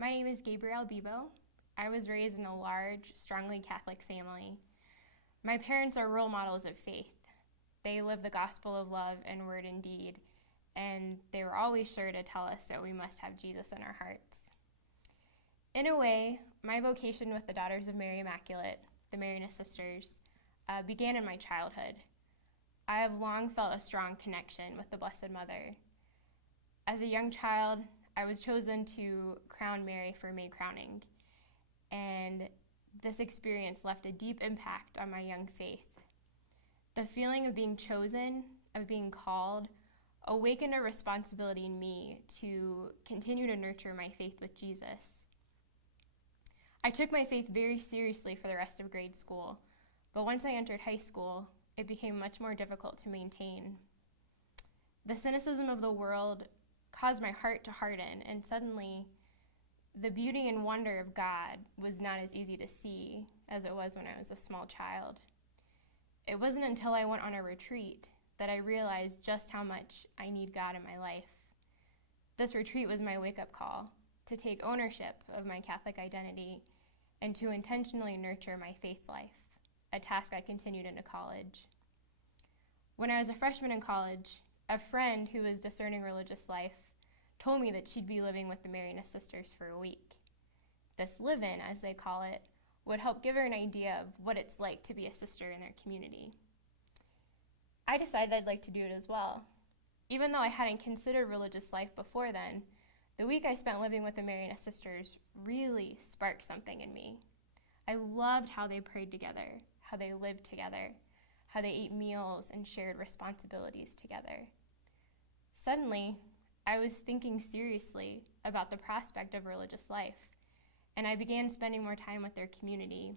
My name is Gabrielle Bibeau. I was raised in a large, strongly Catholic family. My parents are role models of faith. They live the gospel of love in word and deed, and they were always sure to tell us that we must have Jesus in our hearts. In a way, my vocation with the Daughters of Mary Immaculate, the Marianist Sisters, began in my childhood. I have long felt a strong connection with the Blessed Mother. As a young child, I was chosen to crown Mary for May crowning, and this experience left a deep impact on my young faith. The feeling of being chosen, of being called, awakened a responsibility in me to continue to nurture my faith with Jesus. I took my faith very seriously for the rest of grade school, but once I entered high school, it became much more difficult to maintain. The cynicism of the world caused my heart to harden, and suddenly the beauty and wonder of God was not as easy to see as it was when I was a small child. It wasn't until I went on a retreat that I realized just how much I need God in my life. This retreat was my wake-up call to take ownership of my Catholic identity and to intentionally nurture my faith life, a task I continued into college. When I was a freshman in college, a friend who was discerning religious life told me that she'd be living with the Marianist Sisters for a week. This live-in, as they call it, would help give her an idea of what it's like to be a sister in their community. I decided I'd like to do it as well. Even though I hadn't considered religious life before then, the week I spent living with the Marianist Sisters really sparked something in me. I loved how they prayed together, how they lived together, how they ate meals and shared responsibilities together. Suddenly, I was thinking seriously about the prospect of religious life, and I began spending more time with their community.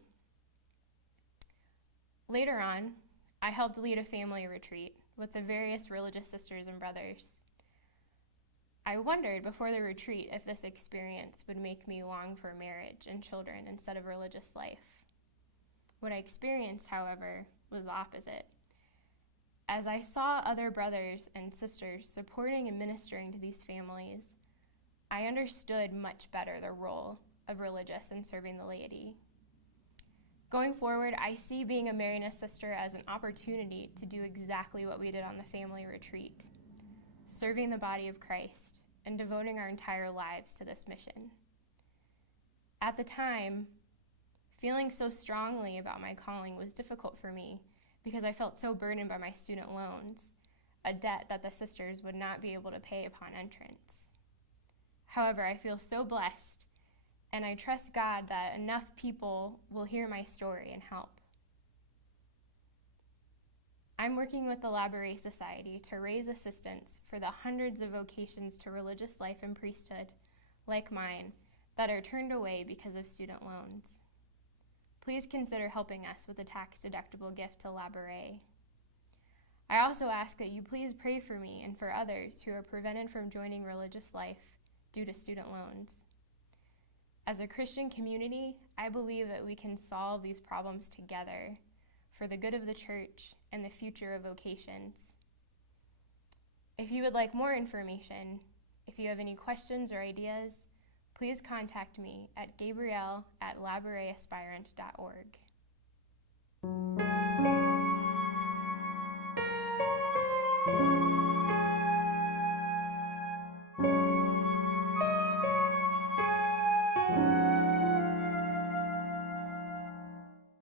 Later on, I helped lead a family retreat with the various religious sisters and brothers. I wondered before the retreat if this experience would make me long for marriage and children instead of religious life. What I experienced, however, was the opposite. As I saw other brothers and sisters supporting and ministering to these families, I understood much better the role of religious in serving the laity. Going forward, I see being a Marianist sister as an opportunity to do exactly what we did on the family retreat, serving the body of Christ and devoting our entire lives to this mission. At the time, feeling so strongly about my calling was difficult for me because I felt so burdened by my student loans, a debt that the sisters would not be able to pay upon entrance. However, I feel so blessed, and I trust God that enough people will hear my story and help. I'm working with the Labouré Society to raise assistance for the hundreds of vocations to religious life and priesthood, like mine, that are turned away because of student loans. Please consider helping us with a tax-deductible gift to Labouré. I also ask that you please pray for me and for others who are prevented from joining religious life due to student loans. As a Christian community, I believe that we can solve these problems together for the good of the church and the future of vocations. If you would like more information, if you have any questions or ideas, please contact me at gabrielle@laboreaspirant.org.